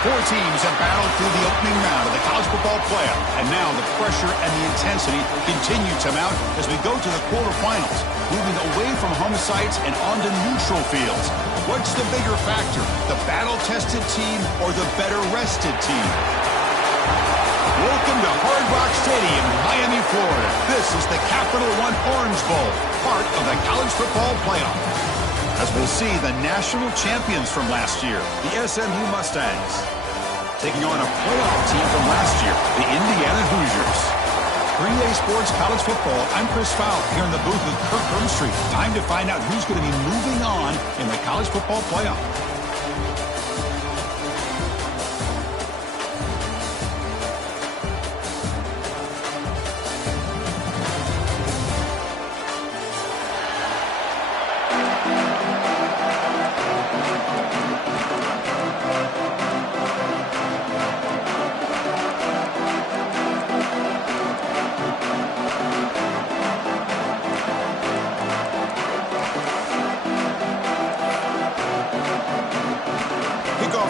Four teams have battled through the opening round of the college football playoff, and now the pressure and the intensity continue to mount as we go to the quarterfinals, moving away from home sites and onto neutral fields. What's the bigger factor, the battle-tested team or the better-rested team? Welcome to Hard Rock Stadium in Miami, Florida. This is the Capital One Orange Bowl, part of the college football playoff. As we'll see the national champions from last year, the SMU Mustangs, taking on a playoff team from last year, the Indiana Hoosiers. 3A Sports College Football, I'm Chris Fowle here in the booth with Kirk Hermstreet. Time to find out who's going to be moving on in the college football playoff.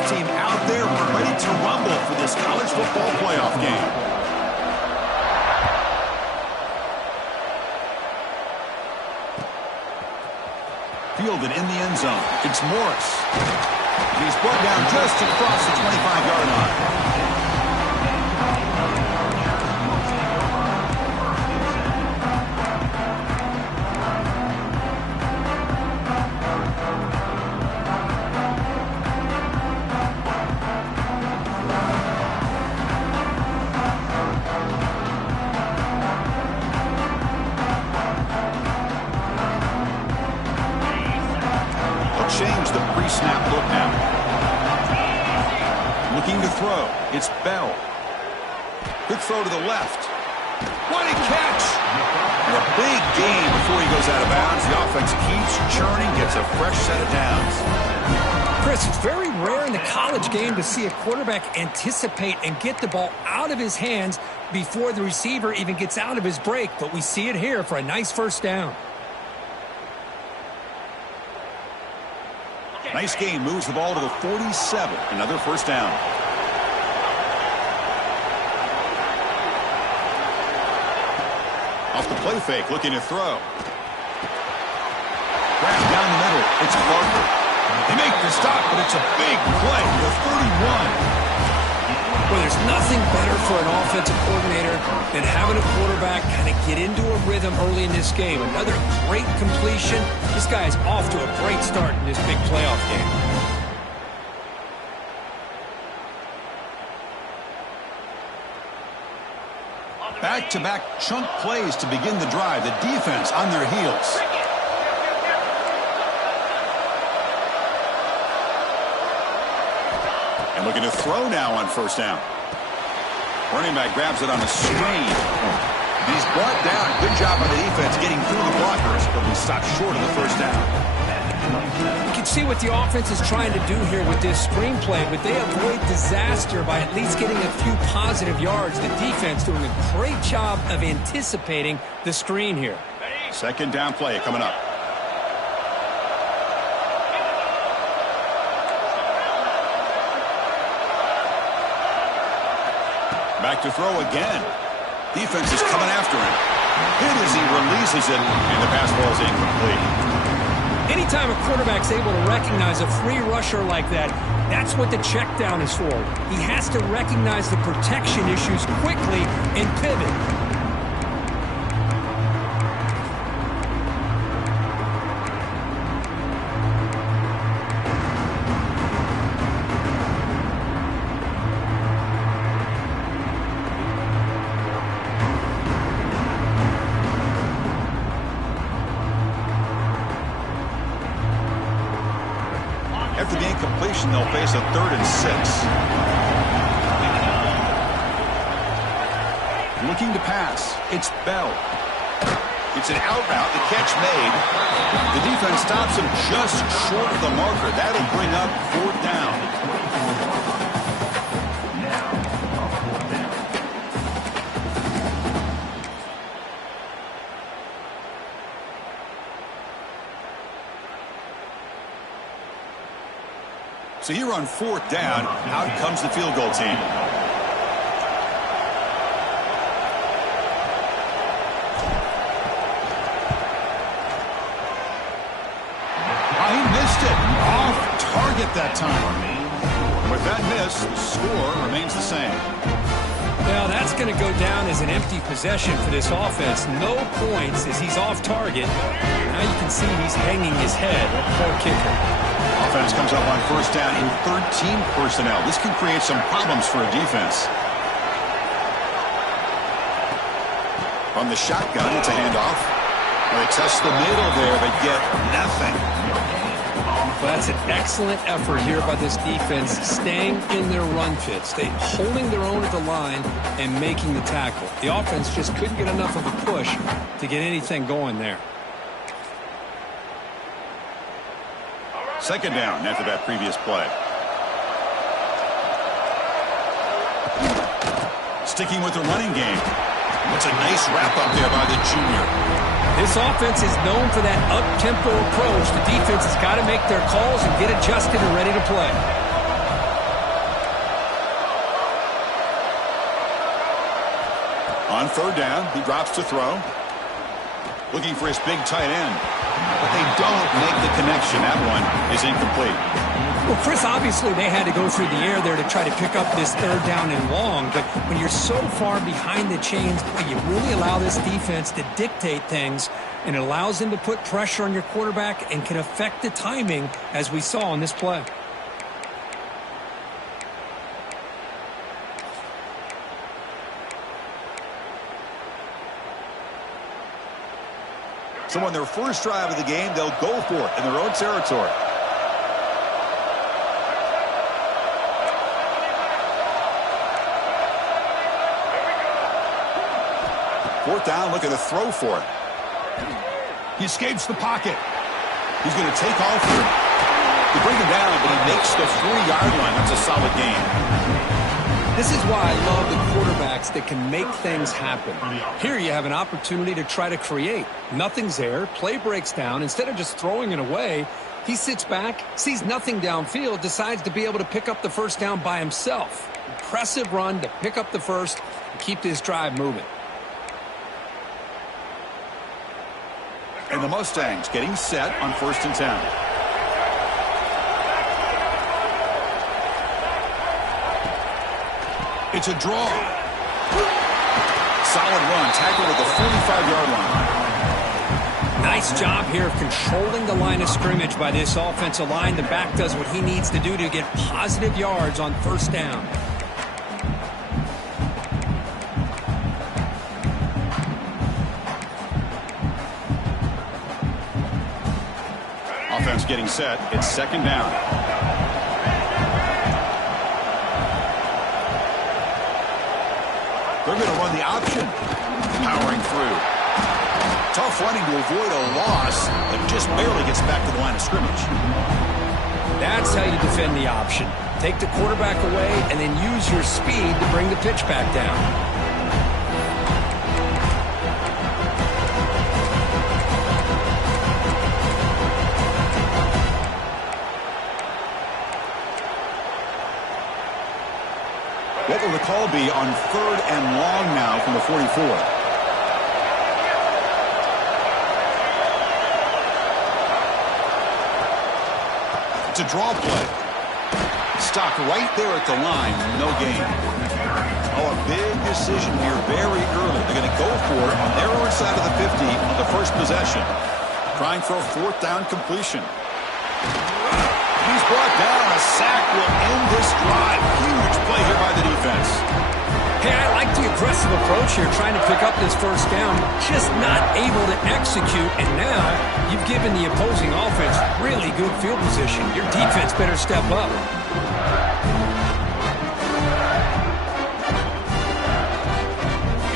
Team out there ready to rumble for this college football playoff game. Fielded in the end zone. It's Morris. And he's brought down just across the 25-yard line. Change the pre-snap look now. Looking to throw. It's Bell. Good throw to the left. What a catch! And a big gain before he goes out of bounds. The offense keeps churning, gets a fresh set of downs. Chris, it's very rare in the college game to see a quarterback anticipate and get the ball out of his hands before the receiver even gets out of his break, but we see it here for a nice first down. Nice gain, moves the ball to the 47. Another first down. Off the play fake, looking to throw. Grab down the middle. It's Parker. They make the stop, but it's a big play to the 31. Well, there's nothing better for an offensive coordinator than having a quarterback kind of get into a rhythm early in this game. Another great completion. This guy is off to a great start in this big playoff game. Back-to-back chunk plays to begin the drive. The defense on their heels. And looking to throw now on first down. Running back grabs it on a screen. And he's brought down. Good job by the defense getting through the blockers, but we stopped short of the first down. You can see what the offense is trying to do here with this screenplay, but they avoid disaster by at least getting a few positive yards. The defense doing a great job of anticipating the screen here. Second down play coming up. Back to throw again. Defense is coming after him. Hit as he releases it, and the pass ball is incomplete. Anytime a quarterback's able to recognize a free rusher like that, that's what the check down is for. He has to recognize the protection issues quickly and pivot. After the incompletion, they'll face a 3rd and 6. Looking to pass. It's Bell. It's an out route. The catch made. The defense stops him just short of the marker. That'll bring up 4th down. So here on 4th down, out comes the field goal team. He missed it. Off target that time. With that miss, the score remains the same. Well, that's going to go down as an empty possession for this offense. No points as he's off target. Now you can see he's hanging his head. Poor kicker. Offense comes up on 1st down in 13 personnel. This can create some problems for a defense. On the shotgun, it's a handoff. They test the middle there, but get nothing. Well, that's an excellent effort here by this defense, staying in their run fits, holding their own at the line and making the tackle. The offense just couldn't get enough of a push to get anything going there. 2nd down after that previous play. Sticking with the running game. It's a nice wrap-up there by the junior. This offense is known for that up-tempo approach. The defense has got to make their calls and get adjusted and ready to play. On 3rd down, he drops to throw. Looking for his big tight end. But they don't make the connection. That one is incomplete. Well, Chris, obviously they had to go through the air there to try to pick up this 3rd down and long. But when you're so far behind the chains, you really allow this defense to dictate things, and it allows them to put pressure on your quarterback and can affect the timing, as we saw on this play. So on their first drive of the game, they'll go for it in their own territory. Fourth down, looking to throw for it. He escapes the pocket. He's going to take off here. They bring him down, but he makes the 40-yard line. That's a solid game. This is why I love the quarterbacks that can make things happen. Here you have an opportunity to try to create. Nothing's there. Play breaks down. Instead of just throwing it away, he sits back, sees nothing downfield, decides to be able to pick up the 1st down by himself. Impressive run to pick up the first and keep this drive moving. And the Mustangs getting set on 1st and 10. It's a draw. Solid run, tackled at the 45-yard line. Nice job here of controlling the line of scrimmage by this offensive line. The back does what he needs to do to get positive yards on 1st down. Offense getting set. It's 2nd down. They're going to run the option. Powering through. Tough running to avoid a loss, but just barely gets back to the line of scrimmage. That's how you defend the option. Take the quarterback away and then use your speed to bring the pitch back down. What will the call be on 3rd and long now from the 44? It's a draw play. Stopped right there at the line. No gain. Oh, a big decision here very early. They're going to go for it on their own side of the 50 on the first possession. Trying for a 4th down completion. He's brought down. A sack will end this drive. Huge play here by the defense. Hey, I like the aggressive approach here, trying to pick up this 1st down, just not able to execute, and now you've given the opposing offense really good field position. Your defense better step up.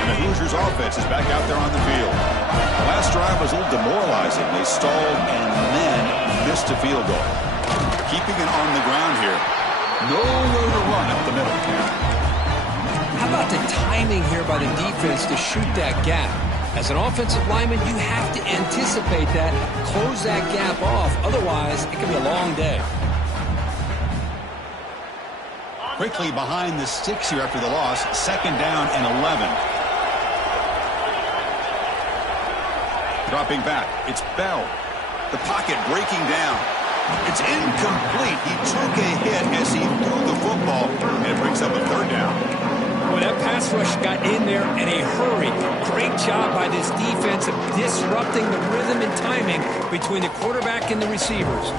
And the Hoosiers offense is back out there on the field. The last drive was a little demoralizing. They stalled and then missed a field goal. Keeping it on the ground here. Nowhere to run up the middle. How about the timing here by the defense to shoot that gap? As an offensive lineman, you have to anticipate that, close that gap off. Otherwise, it could be a long day. Quickly behind the sticks here after the loss. 2nd down and 11. Dropping back. It's Bell. The pocket breaking down. It's incomplete. He took a hit as he threw the football, and it brings up a 3rd down. Well, that pass rush got in there in a hurry. Great job by this defense of disrupting the rhythm and timing between the quarterback and the receivers.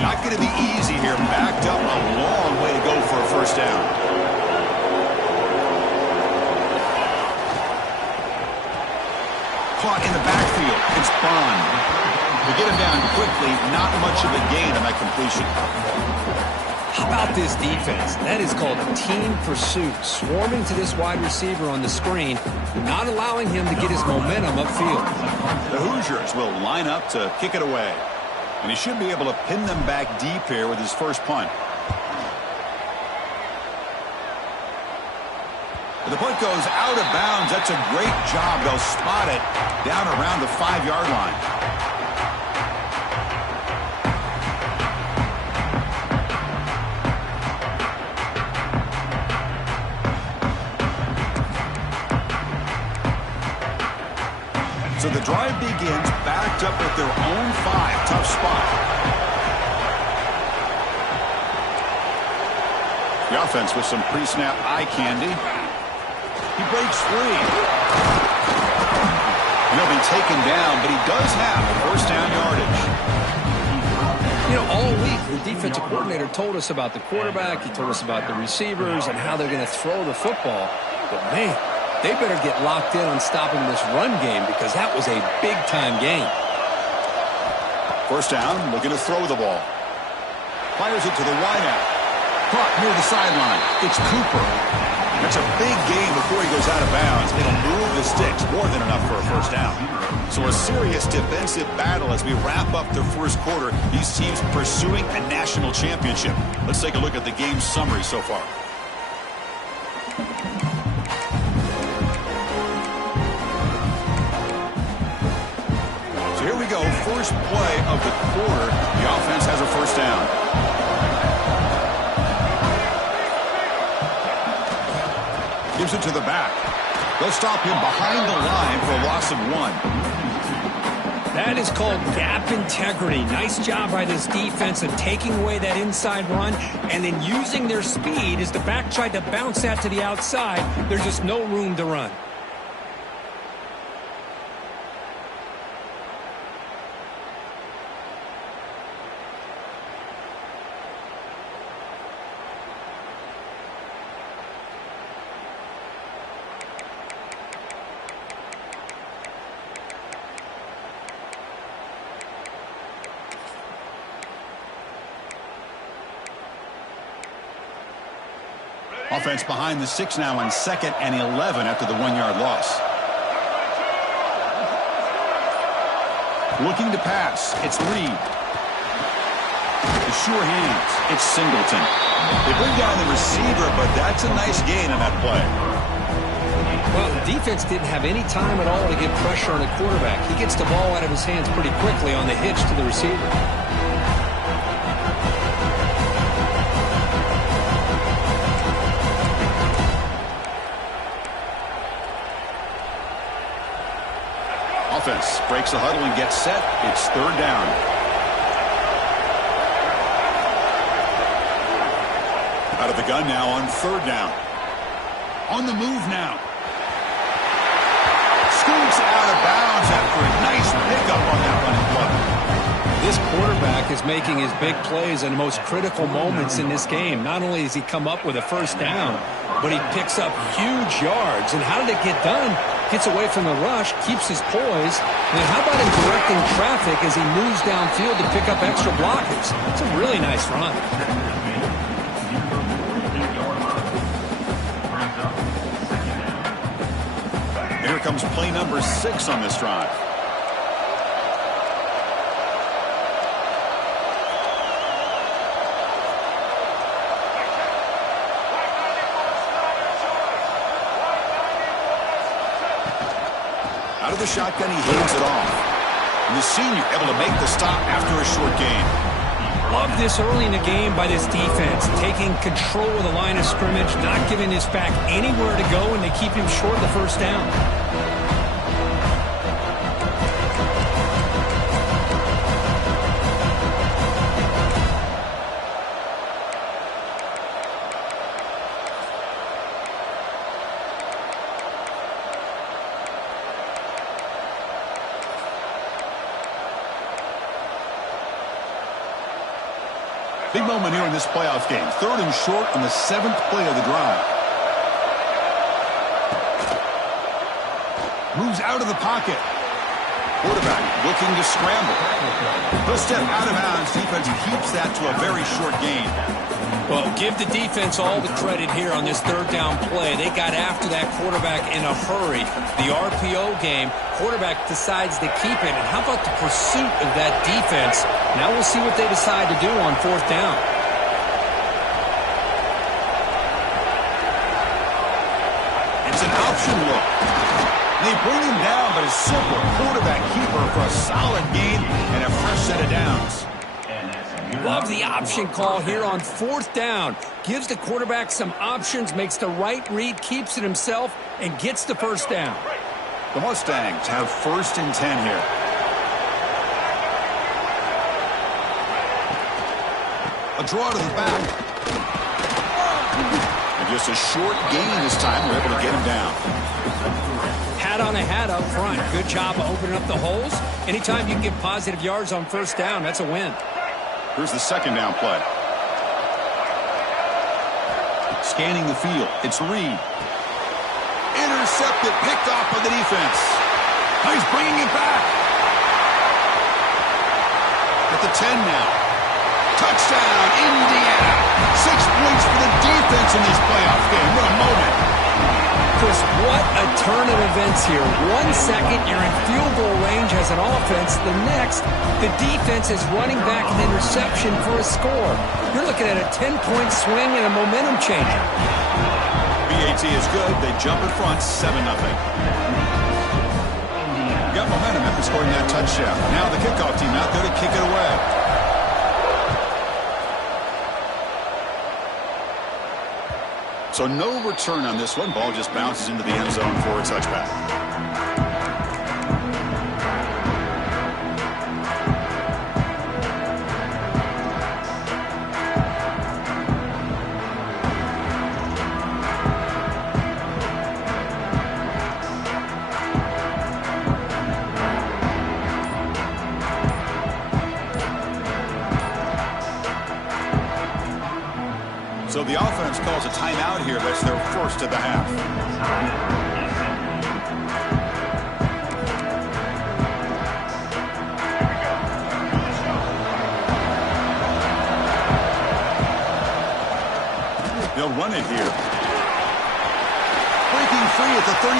Not going to be easy here. Backed up a long way to go for a 1st down. Caught in the backfield. It's Bond. To get him down quickly, not much of a gain on that completion. How about this defense? That is called a team pursuit. Swarming to this wide receiver on the screen, not allowing him to get his momentum upfield. The Hoosiers will line up to kick it away. And he should be able to pin them back deep here with his first punt. The punt goes out of bounds. That's a great job. They'll spot it down around the 5-yard line. So the drive begins backed up at their own 5. Tough spot. The offense with some pre-snap eye candy. He breaks free. He'll be taken down, but he does have 1st down yardage. You know, all week the defensive coordinator told us about the quarterback. He told us about the receivers and how they're going to throw the football. But, man, they better get locked in on stopping this run game because that was a big-time game. 1st down, looking to throw the ball. Fires it to the wideout. Caught near the sideline. It's Cooper. That's a big gain before he goes out of bounds. It'll move the sticks, more than enough for a 1st down. So a serious defensive battle as we wrap up the 1st quarter. These teams pursuing a national championship. Let's take a look at the game summary so far. So here we go. First play of the quarter. The offense has a 1st down. Gives it to the back. They'll stop him behind the line for a loss of 1. That is called gap integrity. Nice job by this defense of taking away that inside run and then using their speed as the back tried to bounce that to the outside. There's just no room to run. Offense behind the 6 now on 2nd and 11 after the 1-yard loss. Looking to pass. It's Reed. The sure hands. It's Singleton. They bring down the receiver, but that's a nice gain on that play. Well, the defense didn't have any time at all to get pressure on the quarterback. He gets the ball out of his hands pretty quickly on the hitch to the receiver. Offense breaks the huddle and gets set. It's 3rd down. Out of the gun now on 3rd down. On the move now. Scoots out of bounds after a nice pickup on that running play. This quarterback is making his big plays in the most critical moments in this game. Not only does he come up with a 1st down, but he picks up huge yards. And how did it get done? Gets away from the rush, keeps his poise. And then how about him directing traffic as he moves downfield to pick up extra blockers? It's a really nice run. Here comes play number 6 on this drive. the shotgun, he hands it off. And the senior able to make the stop after a short gain. Love this early in the game by this defense, taking control of the line of scrimmage, not giving this back anywhere to go, and they keep him short of the first down. Big moment here in this playoff game. 3rd and short on the 7th play of the drive. Moves out of the pocket. Quarterback looking to scramble. He'll step out of bounds. Defense keeps that to a very short gain. Well, give the defense all the credit here on this 3rd down play. They got after that quarterback in a hurry. The RPO game, quarterback decides to keep it. And how about the pursuit of that defense? Now we'll see what they decide to do on 4th down. It's an option look. They bring him down, but a simple quarterback keeper for a solid gain and a fresh set of downs. Love the option call here on 4th down. Gives the quarterback some options, makes the right read, keeps it himself, and gets the first down. The Mustangs have 1st and 10 here. A draw to the back. And just a short gain this time. We're able to get him down. Hat on a hat up front. Good job of opening up the holes. Anytime you can get positive yards on 1st down, that's a win. Here's the 2nd down play. Scanning the field. It's Reed. Intercepted, picked off by the defense. Now he's bringing it back. At the 10 now. Touchdown, Indiana. 6 points for the defense in this playoff game. What a moment. Chris, what a turn of events here. 1 second, you're in field goal range as an offense. The next, the defense is running back an interception for a score. You're looking at a 10-point swing and a momentum changer. BAT is good. They jump in front, 7-0. Got momentum after scoring that touchdown. Now the kickoff team out there to kick it away. So no return on this one. Ball just bounces into the end zone for a touchback. So the offense calls a timeout here. That's their first of the half. They'll run it here. Breaking free at the 35.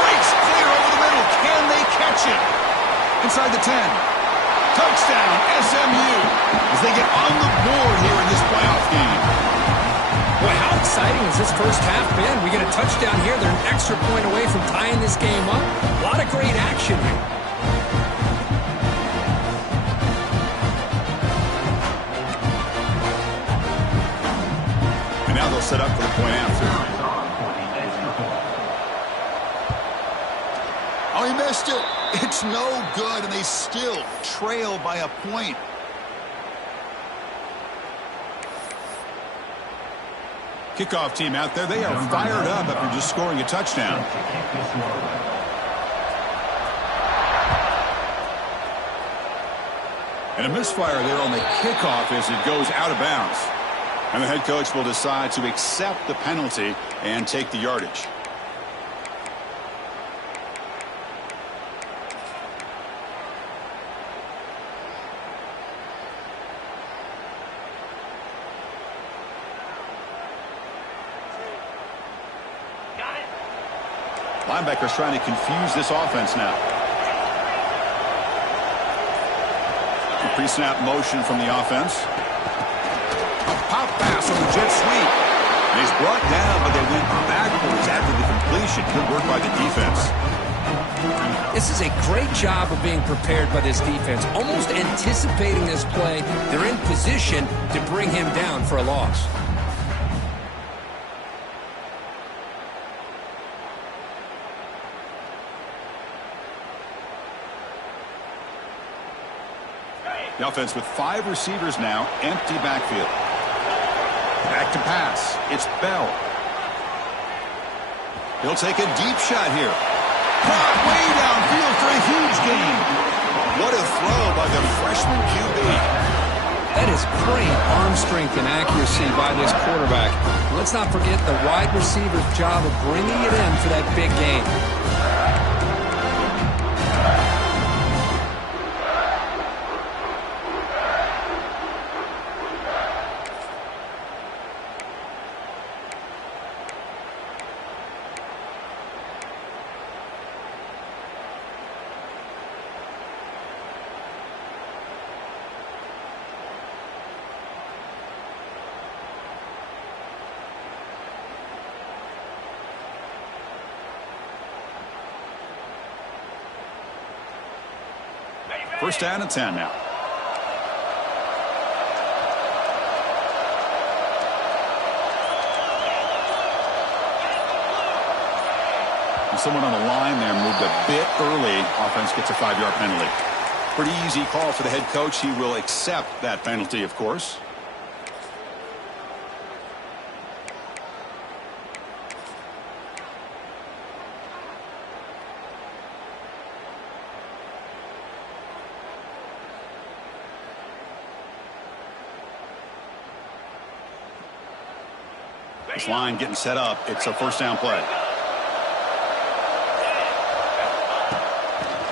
Breaks clear over the middle. Can they catch it? Inside the 10. Touchdown, SMU, as they get on the board here in this playoff game. Boy, how exciting has this first half been? We get a touchdown here. They're an extra point away from tying this game up. A lot of great action here. And now they'll set up for the point after. Oh, he missed it. It's no good, and they still trail by a point. Kickoff team out there. They are fired up after just scoring a touchdown. And a misfire there on the kickoff as it goes out of bounds. And the head coach will decide to accept the penalty and take the yardage. Linebackers trying to confuse this offense now. Pre-snap motion from the offense. A pop pass on the jet sweep. And he's brought down, but they went backwards after the completion. Good work by the defense. This is a great job of being prepared by this defense, almost anticipating this play. They're in position to bring him down for a loss. The offense with 5 receivers now, empty backfield. Back to pass. It's Bell. He'll take a deep shot here. Caught way downfield for a huge gain. What a throw by the freshman QB. That is great arm strength and accuracy by this quarterback. Let's not forget the wide receiver's job of bringing it in for that big gain. First down and 10 now. And someone on the line there moved a bit early. Offense gets a 5-yard penalty. Pretty easy call for the head coach. He will accept that penalty, of course. This line getting set up. It's a first down play.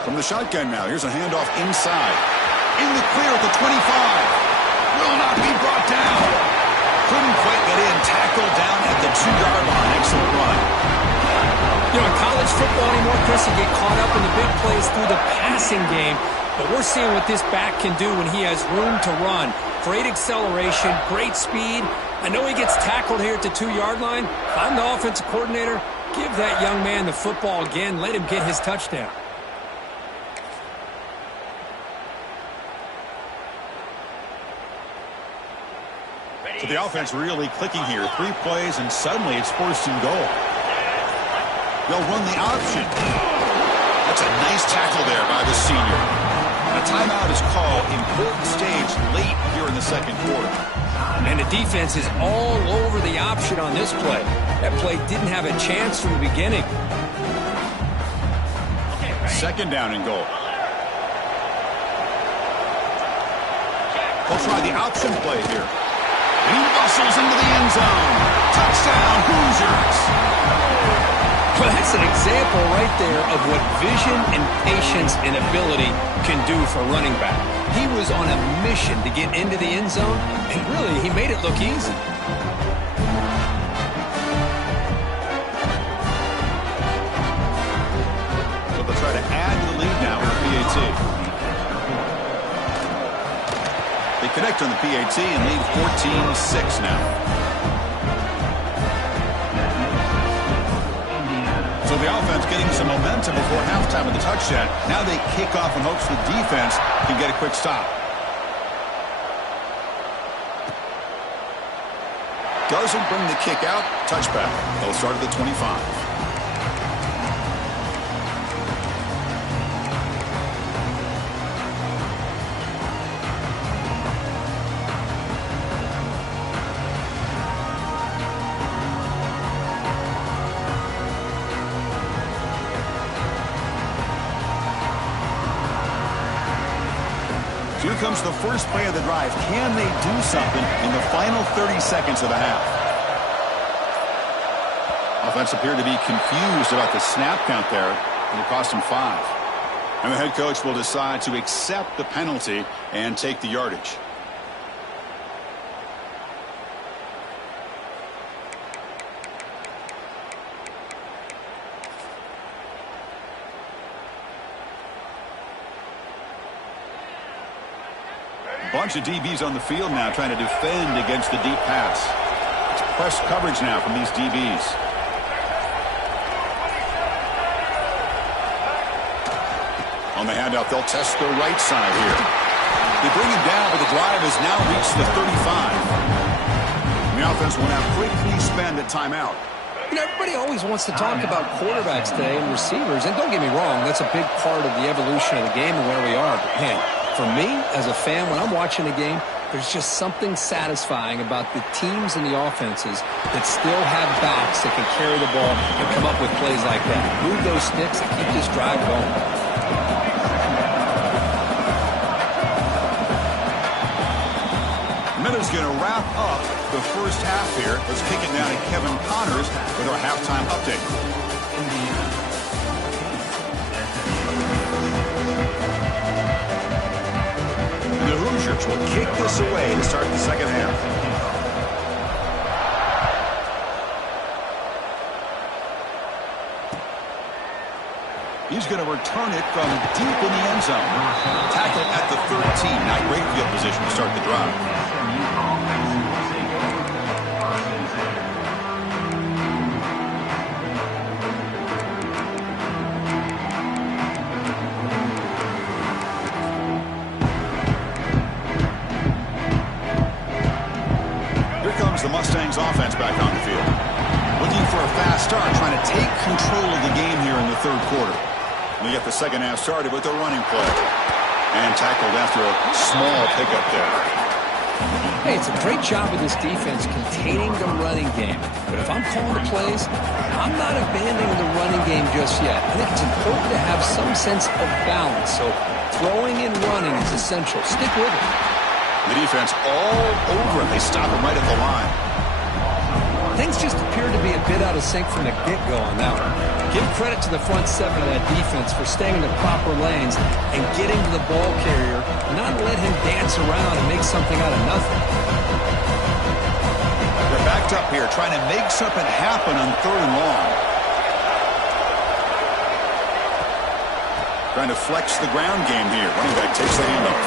From the shotgun now. Here's a handoff inside. In the clear at the 25. Will not be brought down. Couldn't quite get in. Tackled down at the 2-yard line. Excellent run. You know, in college football anymore, Chris, you get caught up in the big plays through the passing game. But we're seeing what this back can do when he has room to run. Great acceleration, great speed. I know he gets tackled here at the 2-yard line. If I'm the offensive coordinator, give that young man the football again. Let him get his touchdown. So the offense really clicking here. 3 plays, and suddenly it's first and goal. They'll run the option. That's a nice tackle there by the senior. A timeout is called. Important stage late here in the second quarter. And the defense is all over the option on this play. That play didn't have a chance from the beginning. Second down and goal. They'll try the option play here. He bustles into the end zone. Touchdown, Hoosiers. Well, that's an example right there of what vision and patience and ability can do for a running back. He was on a mission to get into the end zone, and really, he made it look easy. So they'll try to add to the lead now with the PAT. They connect on the PAT and lead 14-6 now. So the offense getting some momentum before halftime of the touchdown. Now they kick off in hopes the defense can get a quick stop. Doesn't bring the kick out. Touchback. They'll start at the 25. Here comes the first play of the drive. Can they do something in the final 30 seconds of the half? Offense appeared to be confused about the snap count there, and it cost him 5. And the head coach will decide to accept the penalty and take the yardage. Bunch of DBs on the field now trying to defend against the deep pass. It's press coverage now from these DBs. On the handoff, they'll test the right side here. They bring him down, but the drive has now reached the 35. And the offense will now quickly spend a timeout. You know, everybody always wants to talk about quarterbacks today and receivers, and don't get me wrong, that's a big part of the evolution of the game and where we are. But, man, for me, as a fan, when I'm watching a game, there's just something satisfying about the teams and the offenses that still have backs that can carry the ball and come up with plays like that. Move those sticks and keep this drive going. Miller's going to wrap up the first half here. Let's kick it down to Kevin Connors with our halftime update. And the Hoosiers will kick this away to start the second half. He's going to return it from deep in the end zone. Tackle at the 13. Not great field position to start the drive. Here comes the Mustangs offense back on the field. Looking for a fast start, trying to take control of the game here in the third quarter. We get the second half started with a running play. And tackled after a small pickup there. Hey, it's a great job of this defense containing the running game. But if I'm calling the plays, I'm not abandoning the running game just yet. I think it's important to have some sense of balance. So throwing and running is essential. Stick with it. The defense all over it. They stop him right at the line. Things just appear to be a bit out of sync from the get-go on that one. Give credit to the front seven of that defense for staying in the proper lanes and getting to the ball carrier, not let him dance around and make something out of nothing. They're backed up here, trying to make something happen on third and long. Trying to flex the ground game here. Running back takes the handoff.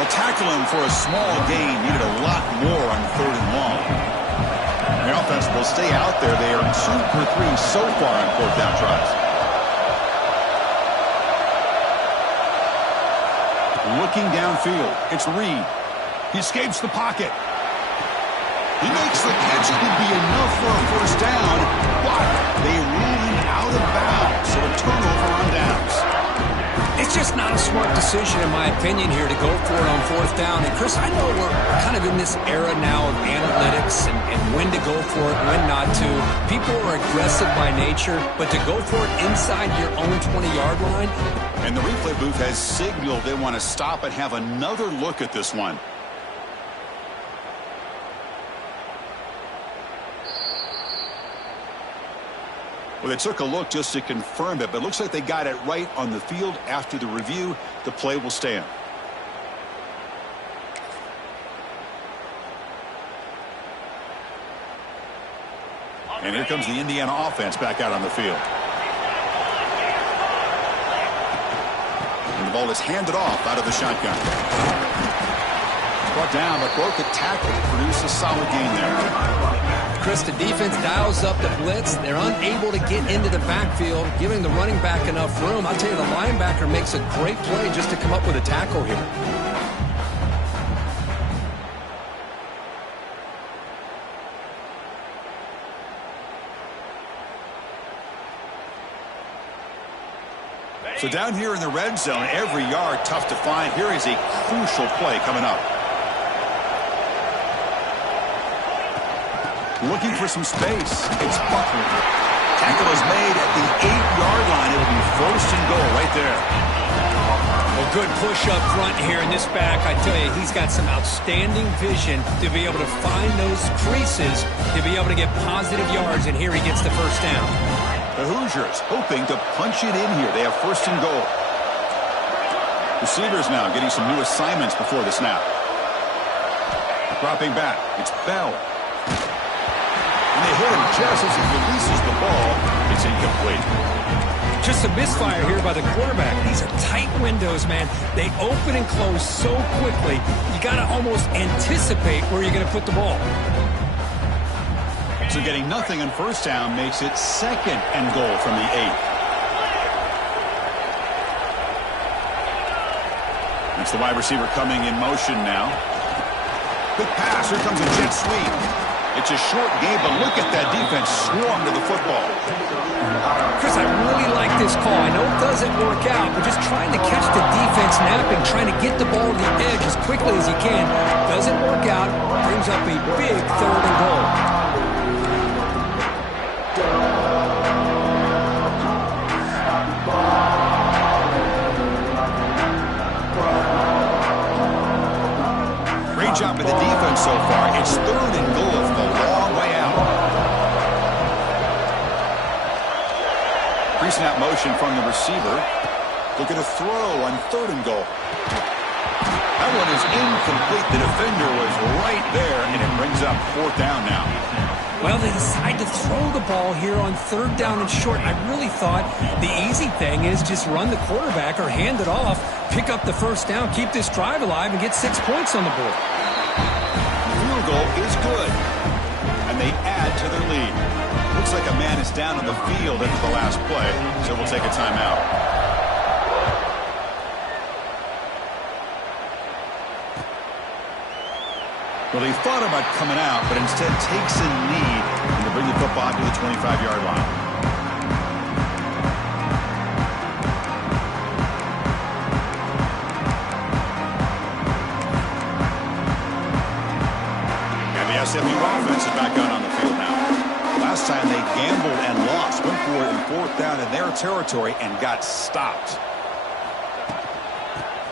They'll tackle him for a small gain. Needed a lot more on third and long. The offense will stay out there. They are 2 for 3 so far on fourth down tries. Looking downfield, it's Reed. He escapes the pocket. He makes the catch. It would be enough for a first down, but they rule him out of bounds, so a turnover on downs. It's just not a smart decision, in my opinion, here to go for it on fourth down. And, Chris, I know we're kind of in this era now of analytics and when to go for it, when not to. People are aggressive by nature, but to go for it inside your own 20-yard line. And the replay booth has signaled they want to stop and have another look at this one. Well, they took a look just to confirm it, but it looks like they got it right on the field. After the review, the play will stand. And here comes the Indiana offense back out on the field. And the ball is handed off out of the shotgun. Brought down, but broke a tackle to produce a solid gain there. Chris, the defense dials up the blitz. They're unable to get into the backfield, giving the running back enough room. I'll tell you, the linebacker makes a great play just to come up with a tackle here. So down here in the red zone, every yard tough to find. Here is a crucial play coming up. Looking for some space. It's Buckner. Tackle is made at the 8-yard line. It'll be first and goal right there. Well, good push up front here in this back. I tell you, he's got some outstanding vision to be able to find those creases, to be able to get positive yards, and here he gets the first down. The Hoosiers hoping to punch it in here. They have first and goal. Receivers now getting some new assignments before the snap. Dropping back. It's Bell. And they hit him just as he releases the ball. It's incomplete. Just a misfire here by the quarterback. These are tight windows, man. They open and close so quickly. You got to almost anticipate where you're going to put the ball. So getting nothing on first down makes it second and goal from the 8. That's the wide receiver coming in motion now. Quick pass. Here comes a jet sweep. It's a short game, but look at that defense swarm to the football. Chris, I really like this call. I know it doesn't work out, but just trying to catch the defense napping, trying to get the ball to the edge as quickly as he can. Doesn't work out. Brings up a big 3rd and goal. Great job by the defense so far. It's 3rd and goal from a long way out. Pre-snap motion from the receiver. Look at a throw on 3rd and goal. That one is incomplete. The defender was right there, and it brings up 4th down now. Well, they decide to throw the ball here on 3rd down and short. I really thought the easy thing is just run the quarterback or hand it off, pick up the 1st down, keep this drive alive, and get 6 points on the board. Field goal is good, and they add to their lead. Looks like a man is down on the field after the last play, so we'll take a timeout. Well, he thought about coming out, but instead takes a knee and to bring the football to the 25-yard line. And the SMU offense is back out on the field now. Last time they gambled and lost, went for it in 4th down in their territory and got stopped.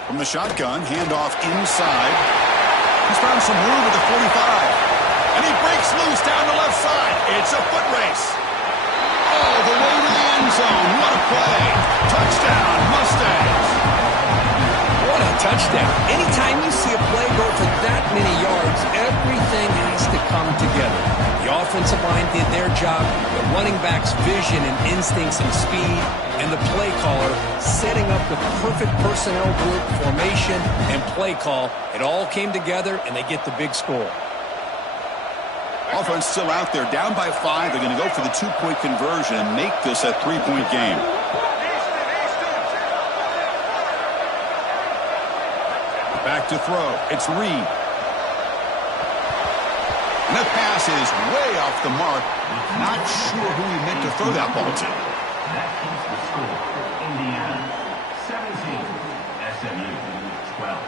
From the shotgun, handoff inside. He's found some room at the 45. And he breaks loose down the left side. It's a foot race. Oh, the way to the end zone. What a play. Touchdown, Mustangs. What a touchdown. Anytime you see a play go for that many yards, everything has to come together. The offensive line did their job, the running back's vision and instincts and speed, and the play caller setting up the perfect personnel group, formation, and play call. It all came together, and they get the big score. Offense still out there, down by 5. They're going to go for the 2-point conversion and make this a 3-point game. Back to throw. It's Reed. And the pass is way off the mark. Not sure who he meant to throw that ball to. That keeps the score. Indiana 17, SMU 12.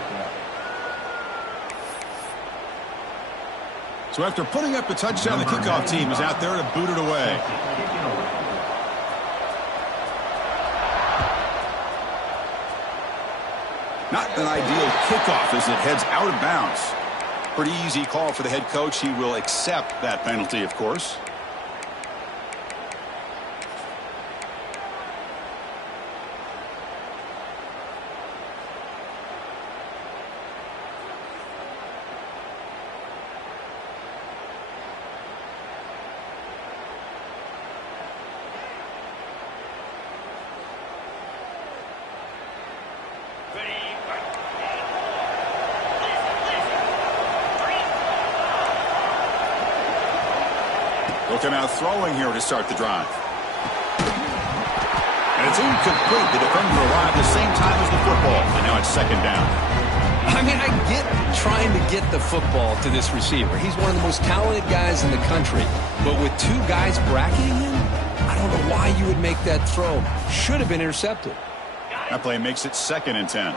So after putting up the touchdown, the kickoff team is out there to boot it away. Not an ideal kickoff as it heads out of bounds. Pretty easy call for the head coach. He will accept that penalty, of course. Come out throwing here to start the drive. And it's incomplete. The defender arrived the same time as the football. And now it's 2nd down. I mean, I get trying to get the football to this receiver. He's one of the most talented guys in the country. But with 2 guys bracketing him, I don't know why you would make that throw. Should have been intercepted. That play makes it 2nd and 10.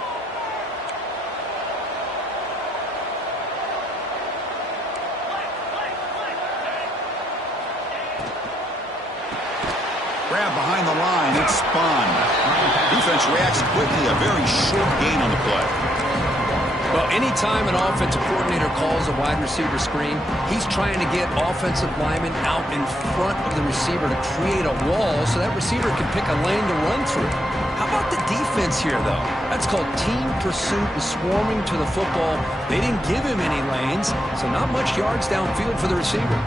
Grab behind the line. It's spun. Defense reacts quickly. A very short gain on the play. Well, anytime an offensive coordinator calls a wide receiver screen, he's trying to get offensive linemen out in front of the receiver to create a wall so that receiver can pick a lane to run through. How about the defense here, though? That's called team pursuit and swarming to the football. They didn't give him any lanes, so not much yards downfield for the receiver.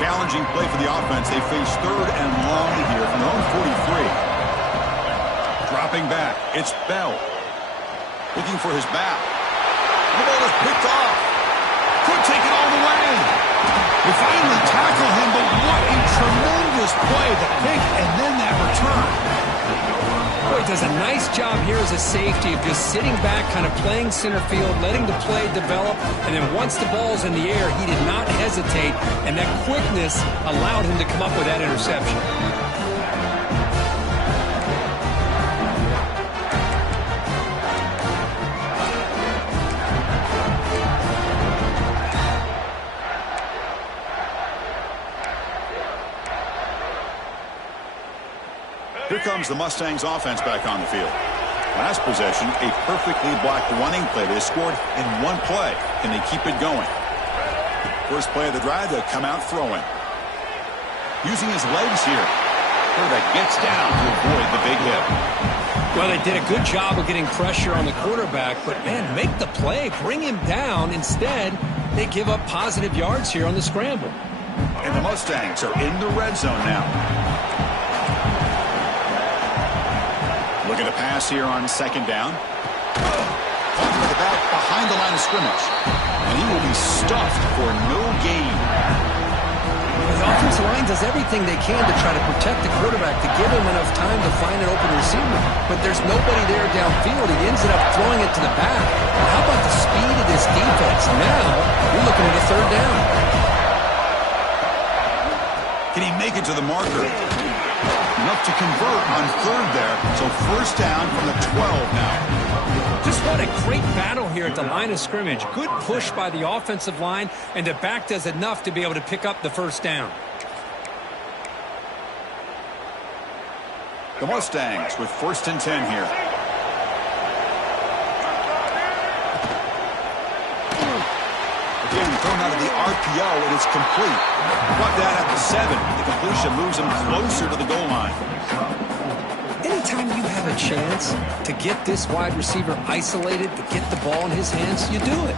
Challenging play for the offense. They face 3rd and long here from their own 43. Dropping back. It's Bell. Looking for his back. The ball is picked off. Could take it all the way. They finally tackle him, but what a tremendous play. The pick and then that return. Boy, does a nice job here as a safety of just sitting back, kind of playing center field, letting the play develop, and then once the ball's in the air, he did not hesitate, and that quickness allowed him to come up with that interception. Here comes the Mustangs offense back on the field. Last possession, a perfectly blocked running play. They scored in one play. Can they keep it going? First play of the drive, they'll come out throwing. Using his legs here. Quarterback gets down to avoid the big hit. Well, they did a good job of getting pressure on the quarterback, but, man, make the play. Bring him down. Instead, they give up positive yards here on the scramble. And the Mustangs are in the red zone now. Looking to pass here on second down. Off to the back behind the line of scrimmage. And he will be stuffed for no gain. The offensive line does everything they can to try to protect the quarterback, to give him enough time to find an open receiver. But there's nobody there downfield. He ends up throwing it to the back. Well, how about the speed of this defense? Now you're looking at a third down. Can he make it to the marker? Enough to convert on third there. So first down from the 12 now. Just what a great battle here at the line of scrimmage. Good push by the offensive line, and the back does enough to be able to pick up the first down. The Mustangs with first and 10 here. Again, thrown out of the RPO, and it's complete. Brought that at the 7. The completion moves him closer to the goal line. Anytime you have a chance to get this wide receiver isolated, to get the ball in his hands, you do it.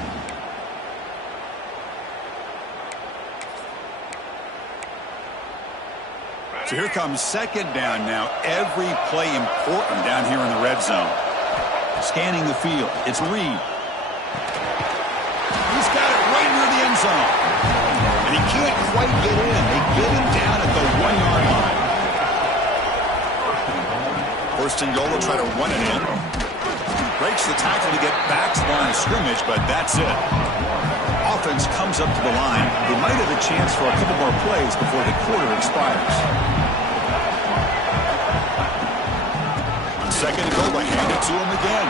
So here comes second down now. Every play important down here in the red zone. Scanning the field. It's Reed. He's got it right near the end zone. And he can't quite get in. They get him down at the 1-yard line. First and goal, they'll try to run it in. Breaks the tackle to get back to the line of scrimmage, but that's it. Offense comes up to the line. They might have a chance for a couple more plays before the quarter expires. On second and goal, they hand it to him again.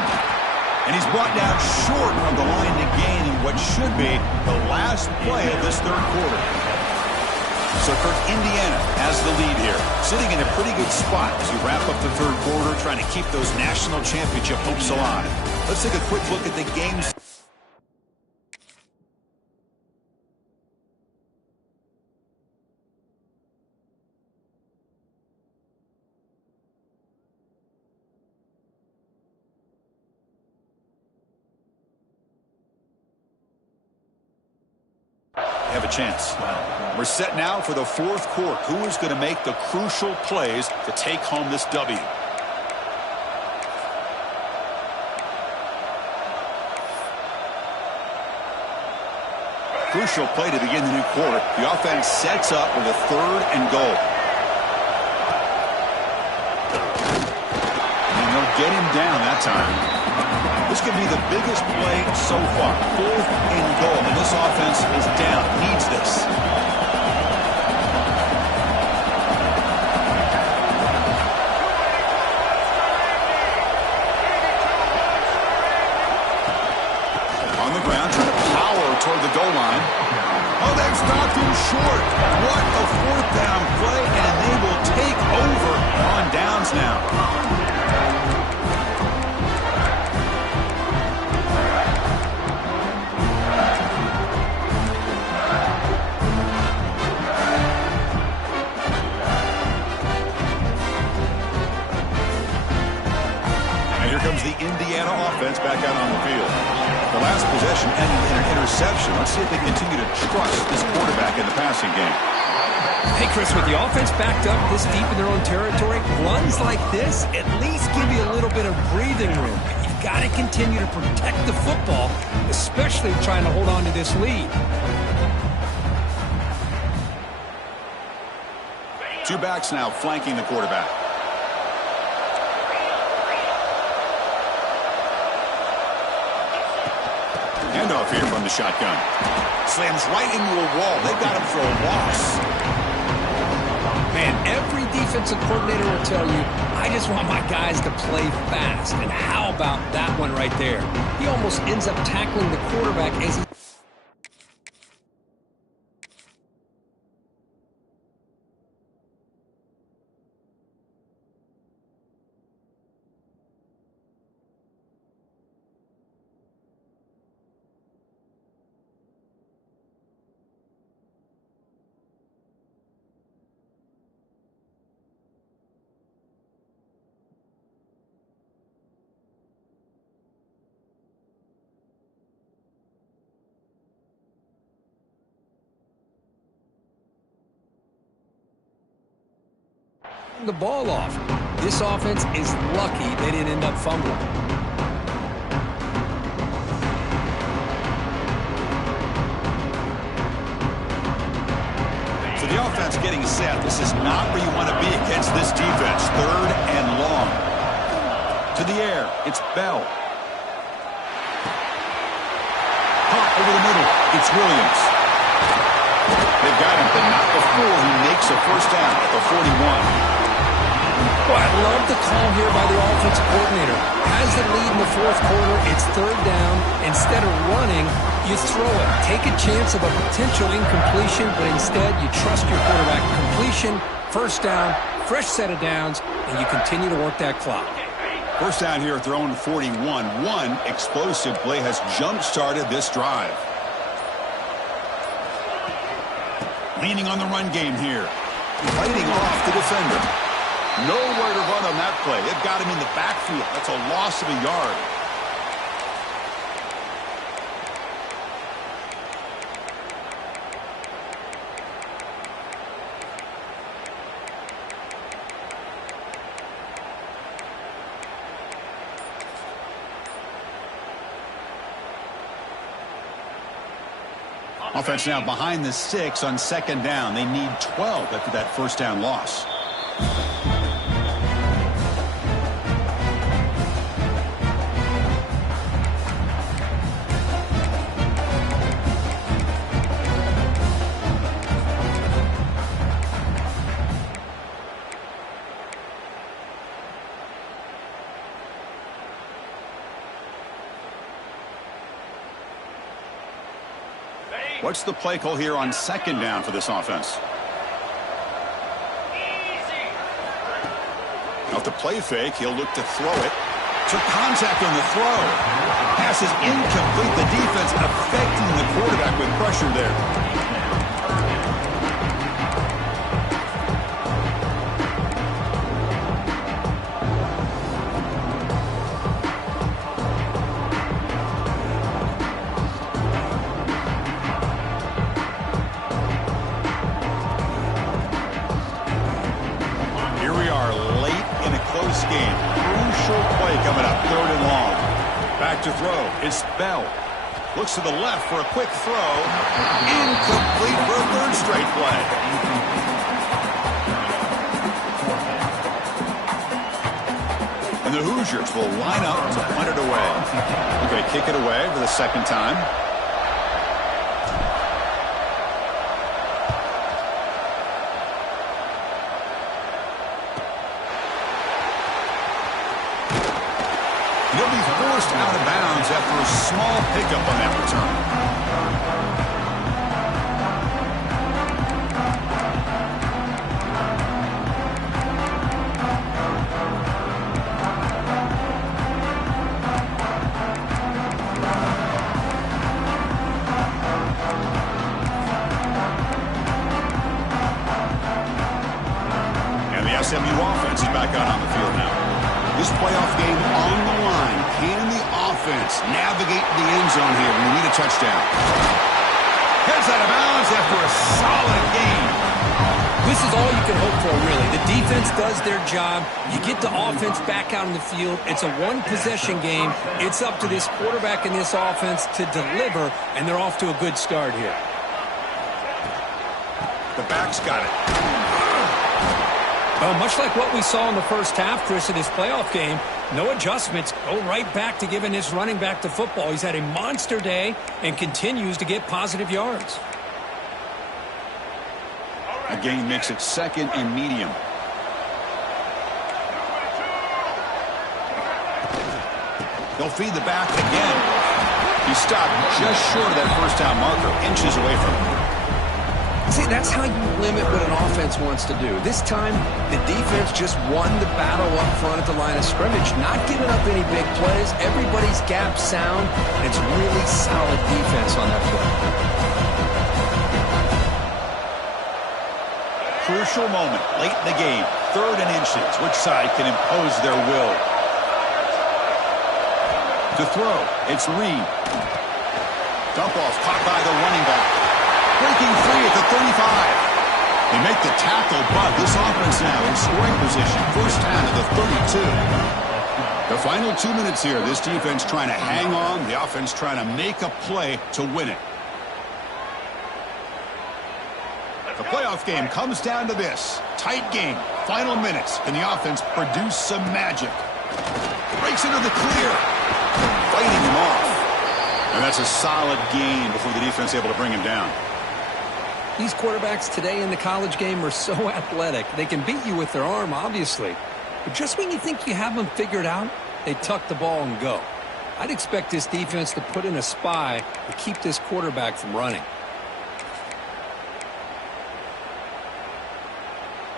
And he's brought down short of the line to gain in what should be the last play of this third quarter. So Kirk, Indiana has the lead here, sitting in a pretty good spot as we wrap up the third quarter, trying to keep those national championship hopes alive. Let's take a quick look at the game's. Have a chance. We're set now for the fourth quarter. Who is going to make the crucial plays to take home this W? Crucial play to begin the new quarter. The offense sets up with a third and goal. And they'll get him down that time. This could be the biggest play so far. Fourth and goal. And this offense is down. Needs this. On the ground, trying to power toward the goal line. Oh, they've stopped him short. What a fourth down play. And they will take over on downs now. Comes the Indiana offense back out on the field. The last possession ended in an interception. Let's see if they continue to trust this quarterback in the passing game. Hey, Chris, with the offense backed up this deep in their own territory, runs like this at least give you a little bit of breathing room. You've got to continue to protect the football, especially trying to hold on to this lead. Two backs now flanking the quarterback. Handoff here from the shotgun. Slams right into a wall. They got him for a loss. Man, every defensive coordinator will tell you, I just want my guys to play fast. And how about that one right there? He almost ends up tackling the quarterback as he... the ball off. This offense is lucky they didn't end up fumbling. So the offense getting set. This is not where you want to be against this defense. 3rd and long. To the air. It's Bell. Pop over the middle. It's Williams. They've got him, but not before he makes a first down at the 41. Well, I love the call here by the offensive coordinator. Has the lead in the 4th quarter. It's 3rd down. Instead of running, you throw it. Take a chance of a potential incompletion, but instead you trust your quarterback. Completion, first down, fresh set of downs, and you continue to work that clock. First down here at their own 41. One explosive play has jump-started this drive. Leaning on the run game here. Fighting off the defender. Nowhere to run on that play. It got him in the backfield. That's a loss of a yard. Offense now behind the 6 on 2nd down. They need 12 after that first down loss. What's the play call here on 2nd down for this offense? Off the play fake, he'll look to throw it. Took contact on the throw. Pass is incomplete. The defense affecting the quarterback with pressure there. Game. Crucial play coming up. 3rd and long. Back to throw. It's Bell. Looks to the left for a quick throw. Incomplete for a 3rd straight play. And the Hoosiers will line up to punt it away. They're going to kick it away for the 2nd time. He'll be forced out of bounds after a small pickup on that return. And the SMU offense is back out on the field now. This playoff game on the line. Can the offense navigate the end zone here when we need a touchdown? Heads out of bounds after a solid game. This is all you can hope for, really. The defense does their job. You get the offense back out in the field. It's a one-possession game. It's up to this quarterback and this offense to deliver, and they're off to a good start here. The back's got it. Well, much like what we saw in the first half, Chris, of this playoff game, no adjustments. Go right back to giving this running back the football. He's had a monster day and continues to get positive yards. The gain makes it 2nd and medium. They'll feed the back again. He stopped just short of that first down marker, inches away from him. See, that's how you limit what an offense wants to do. This time, the defense just won the battle up front at the line of scrimmage, not giving up any big plays. Everybody's gap sound, and it's really solid defense on that play. Crucial moment late in the game. 3rd and inches. Which side can impose their will? To throw, it's Reed. Dump off caught by the running back. Breaking free at the 35. They make the tackle, but this offense now in scoring position. First down to the 32. The final 2 minutes here. This defense trying to hang on. The offense trying to make a play to win it. The playoff game comes down to this. Tight game. Final minutes. Can the offense produce some magic? Breaks into the clear. Fighting him off. And that's a solid gain before the defense able to bring him down. These quarterbacks today in the college game are so athletic. They can beat you with their arm, obviously. But just when you think you have them figured out, they tuck the ball and go. I'd expect this defense to put in a spy to keep this quarterback from running.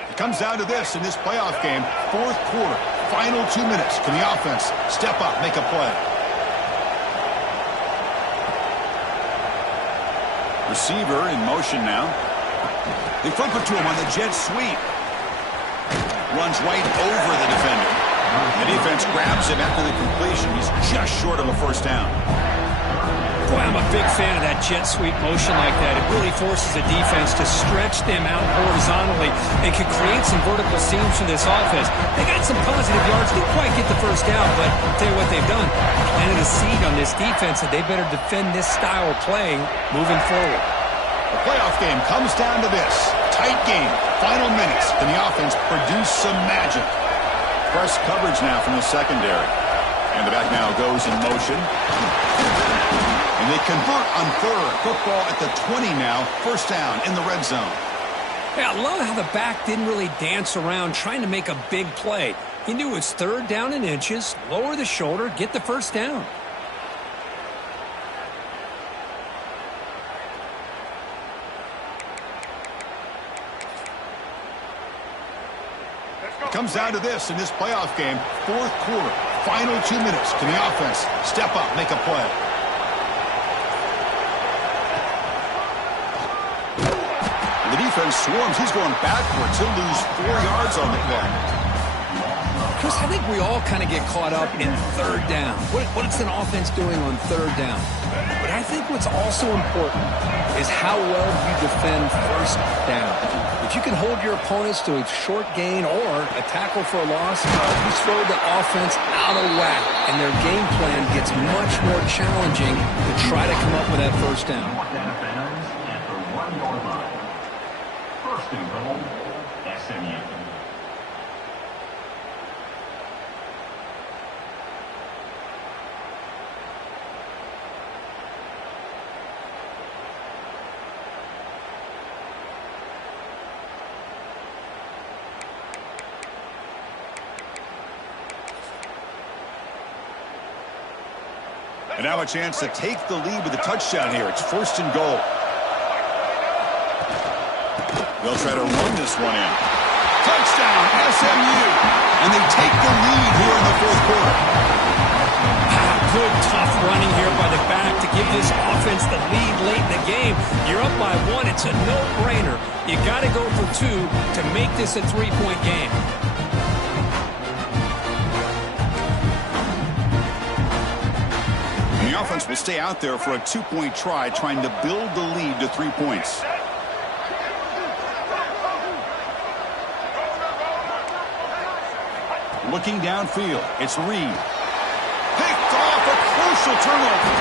It comes down to this in this playoff game. 4th quarter. Final 2 minutes. Can the offense step up, make a play? Receiver in motion now. They flip it to him on the jet sweep. Runs right over the defender. The defense grabs him after the completion. He's just short of a first down. Boy, I'm a big fan of that jet sweep motion like that. It really forces the defense to stretch them out horizontally and can create some vertical seams for this offense. They got some positive yards. Didn't quite get the first down, but I'll tell you what they've done. Planted a seed on this defense that they better defend this style of playing moving forward. The playoff game comes down to this. Tight game. Final minutes. Can the offense produce some magic? Press coverage now from the secondary. And the back now goes in motion. And they convert on 3rd. Football at the 20 now. First down in the red zone. Yeah, I love how the back didn't really dance around trying to make a big play. He knew it's 3rd down in inches. Lower the shoulder. Get the first down. Comes down to this in this playoff game. 4th quarter. Final 2 minutes. Can the offense step up, make a play? The defense swarms. He's going backwards. He'll lose 4 yards on the play. Chris, I think we all kind of get caught up in 3rd down. What's an offense doing on 3rd down? But I think what's also important is how well you defend first down. If you can hold your opponents to a short gain or a tackle for a loss, you throw the offense out of whack, and their game plan gets much more challenging to try to come up with that first down. At the 1-yard line. First and goal, SMU. And now a chance to take the lead with a touchdown here. It's 1st and goal. They'll try to run this one in. Touchdown, SMU! And they take the lead here in the 4th quarter. Good, tough running here by the back to give this offense the lead late in the game. You're up by 1. It's a no-brainer. You got to go for 2 to make this a 3-point game. The offense will stay out there for a 2-point try, trying to build the lead to 3 points. Looking downfield. It's Reed. Picked off, a crucial turnover.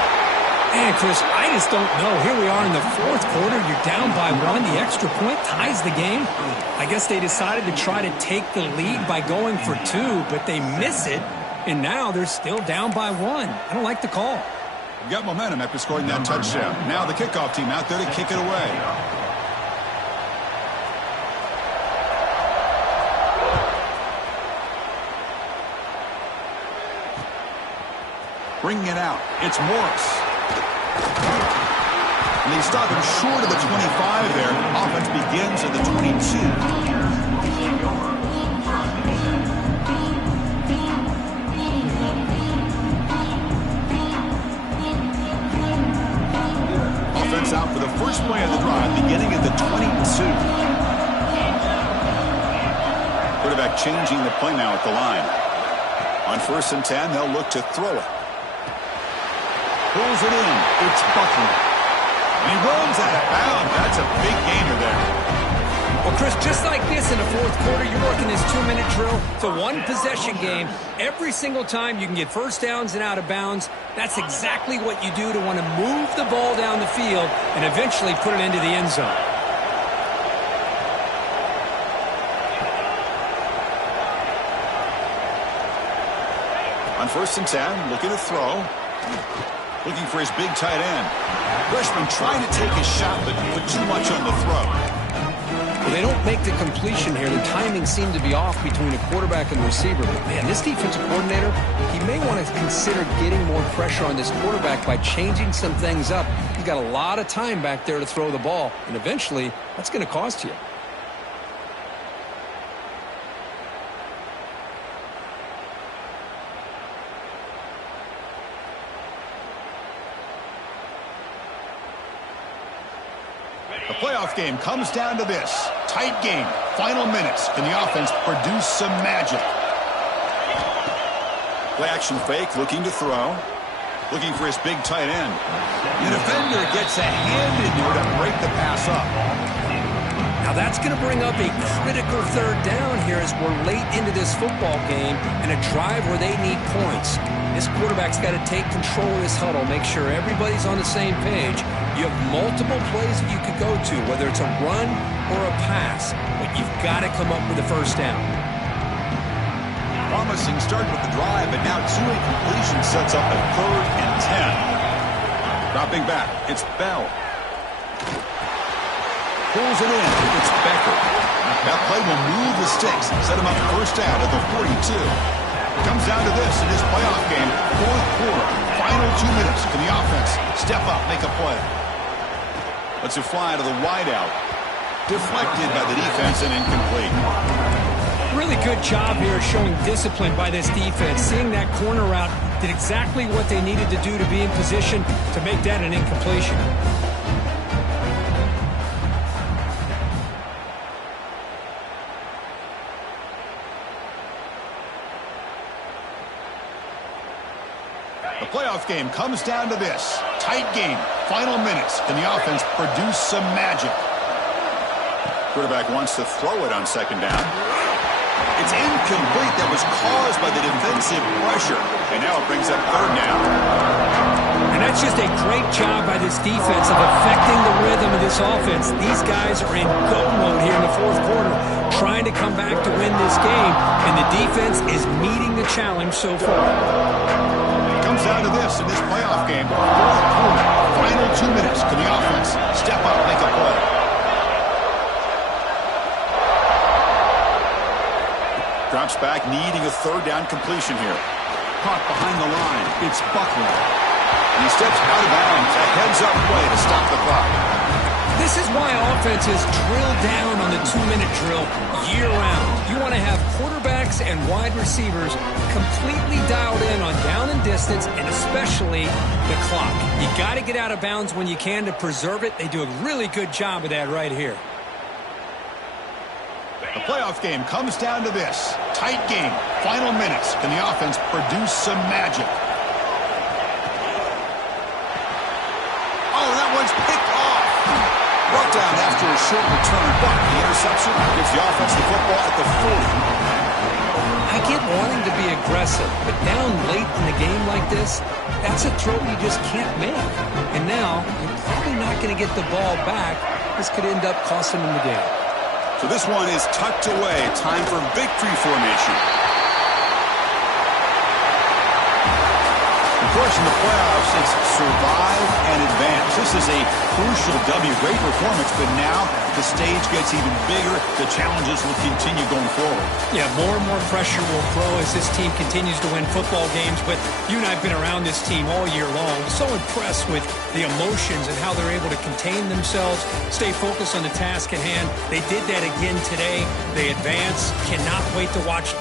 Man, Chris, I just don't know. Here we are in the fourth quarter. You're down by one. The extra point ties the game. I guess they decided to try to take the lead by going for two, but they miss it, and now they're still down by one. I don't like the call. Got momentum after scoring that touchdown. Now the kickoff team out there to kick it away. Bringing it out. It's Morris. And they stop him short of the 25 there. Offense begins at the 22. Offense out for the first play of the drive, beginning at the 22. Quarterback changing the play now at the line. On 1st and 10, they'll look to throw it. Pulls it in. It's Buckner. And he runs out of bounds. That's a big gainer there. Well, Chris, just like this in the fourth quarter, you're working this 2-minute drill. It's a one-possession game. Every single time you can get first downs and out of bounds, that's exactly what you do to want to move the ball down the field and eventually put it into the end zone. On 1st and 10, looking to throw. Looking for his big tight end. Freshman trying to take his shot, but put too much on the throw. Well, they don't make the completion here. The timing seemed to be off between a quarterback and the receiver. But, man, this defensive coordinator, he may want to consider getting more pressure on this quarterback by changing some things up. He's got a lot of time back there to throw the ball, and eventually that's going to cost you. The playoff game comes down to this. Tight game. Final minutes. Can the offense produce some magic? Play action fake. Looking to throw. Looking for his big tight end. The defender gets a hand into it to break the pass up. Now that's going to bring up a critical third down here as we're late into this football game and a drive where they need points. This quarterback's got to take control of this huddle, make sure everybody's on the same page. You have multiple plays that you could go to, whether it's a run or a pass, but you've got to come up with a first down. Promising start with the drive, but now 2 incompletions sets up a 3rd and 10. Dropping back, it's Bell. Pulls it in, it's Becker. That play will move the sticks, set him up first down at the 42. Comes down to this in this playoff game, 4th quarter, final 2 minutes. Can the offense step up, make a play? Lets it fly to the wideout. Deflected by the defense and incomplete. Really good job here showing discipline by this defense. Seeing that corner route did exactly what they needed to do to be in position to make that an incompletion. The playoff game comes down to this. Tight game. Final minutes. Can the offense produce some magic? Quarterback wants to throw it on 2nd down. It's incomplete. That was caused by the defensive pressure. And now it brings up 3rd down. And that's just a great job by this defense of affecting the rhythm of this offense. These guys are in go mode here in the 4th quarter, trying to come back to win this game. And the defense is meeting the challenge so far. Comes down to this in this playoff game. 4th quarter, final 2 minutes. Can the offense step up, make a play? Drops back, needing a 3rd down completion here. Caught behind the line. It's Buckner. And he steps out of bounds. A heads-up play to stop the clock. This is why offenses drill down on the 2-minute drill year-round. You want to have quarterbacks and wide receivers completely dialed in on down and distance, and especially the clock. You got to get out of bounds when you can to preserve it. They do a really good job of that right here. The playoff game comes down to this. Tight game. Final minutes. Can the offense produce some magic? Oh, that one's picked off. Brought down after a short return, but the interception gives the offense the football at the 40. I get wanting to be aggressive, but down late in the game like this, that's a throw you just can't make. And now, you're probably not going to get the ball back. This could end up costing him the game. So this one is tucked away. Time for victory formation. Of course, in the playoffs, it's survive and advance. This is a crucial W. Great performance, but now the stage gets even bigger. The challenges will continue going forward. Yeah, more and more pressure will grow as this team continues to win football games. But you and I have been around this team all year long. So impressed with the emotions and how they're able to contain themselves, stay focused on the task at hand. They did that again today. They advance. Cannot wait to watch